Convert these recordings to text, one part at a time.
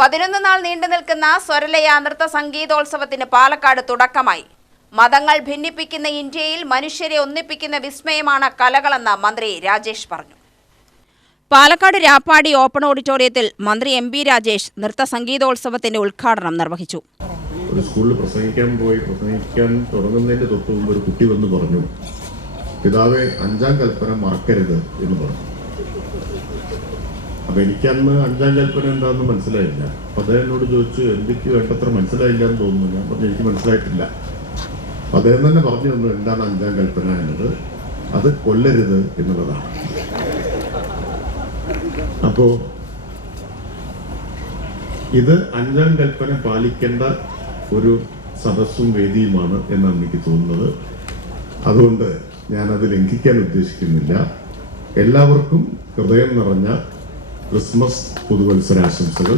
11 നാൾ നീണ്ടു നിൽക്കുന്ന സ്വരലയ നൃത്ത സംഗീതോത്സവത്തിന് പാലക്കാട് തുടക്കമായി. മതങ്ങൾ ഭിന്നിപ്പിക്കുന്ന ഇന്ത്യയിൽ മനുഷ്യരെ ഒന്നിപ്പിക്കുന്ന വിസ്മയമാണ് കലകളെന്ന് മന്ത്രി രാജേഷ് പറഞ്ഞു. പാലക്കാട് രാപ്പാടി ഓപ്പൺ ഓഡിറ്റോറിയത്തിൽ മന്ത്രി എം പി രാജേഷ് നൃത്ത സംഗീതോത്സവത്തിന്റെ ഉദ്ഘാടനം നിർവഹിച്ചു. ഒരു സ്കൂളിൽ പ്രസംഗിക്കാൻ തുടങ്ങുന്നതിന്റെ തൊട്ട് മുമ്പ് ഒരു കുട്ടി വന്ന് പറഞ്ഞു, പിതാവേ 5-ാം കൽപ്പന മറക്കരുത് എന്ന് പറഞ്ഞു. അപ്പൊ എനിക്കന്ന് 5-ാം കൽപ്പന എന്താണെന്ന് മനസ്സിലായില്ല. അപ്പൊ അദ്ദേഹം എന്നോട് ചോദിച്ചു, എനിക്ക് വേണ്ടത്ര മനസ്സിലായില്ല എന്ന് തോന്നുന്നു. ഞാൻ പറഞ്ഞു, എനിക്ക് മനസ്സിലായിട്ടില്ല. അദ്ദേഹം തന്നെ പറഞ്ഞു തന്നു എന്താണ് 5-ാം കൽപ്പന എന്നത്. അത് കൊല്ലരുത് എന്നുള്ളതാണ്. അപ്പോ ഇത് 5-ാം കൽപ്പന പാലിക്കേണ്ട ഒരു സദസ്സും വേദിയുമാണ് എന്നാണ് എനിക്ക് തോന്നുന്നത്. അതുകൊണ്ട് ഞാനത് ലംഘിക്കാൻ ഉദ്ദേശിക്കുന്നില്ല. എല്ലാവർക്കും ഹൃദയം നിറഞ്ഞ ക്രിസ്മസ് പുതുവത്സരാശംസകൾ.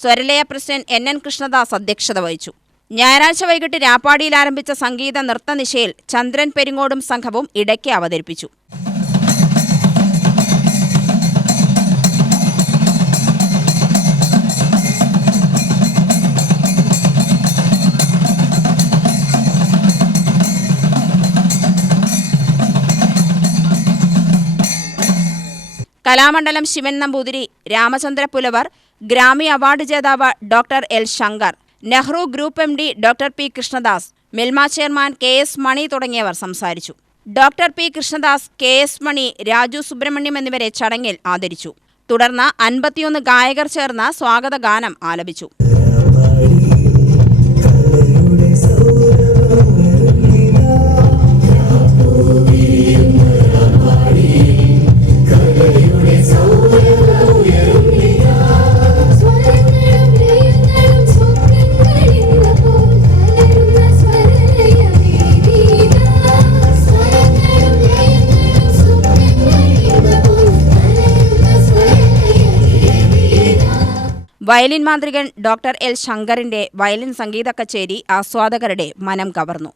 സ്വരലയ പ്രസിഡന്റ് NN കൃഷ്ണദാസ് അധ്യക്ഷത വഹിച്ചു. ഞായറാഴ്ച വൈകിട്ട് രാപ്പാടിയിൽ ആരംഭിച്ച സംഗീത നൃത്തനിശയിൽ ചന്ദ്രൻ പെരിങ്ങോടും സംഘവും ഇടയ്ക്ക് അവതരിപ്പിച്ചു. കലാമണ്ഡലം ശിവൻ നമ്പൂതിരി, രാമചന്ദ്ര പുലവർ, ഗ്രാമി അവാർഡ് ജേതാവ് doctor L. Shankar, Nehru group MD doctor P. Krishnadas, Milma chairman KS. മണി തുടങ്ങിയവർ സംസാരിച്ചു. Doctor P. കൃഷ്ണദാസ്, KS. മണി, രാജു സുബ്രഹ്മണ്യം എന്നിവരെ ചടങ്ങിൽ ആദരിച്ചു. തുടർന്ന് 51 ഗായകർ ചേർന്ന് സ്വാഗത ഗാനം ആലപിച്ചു. വയലിൻ മാന്ത്രികൻ ഡോക്ടർ L. ശങ്കറിന്റെ വയലിൻ സംഗീത കച്ചേരി ആസ്വാദകരുടെ മനം കവർന്നു.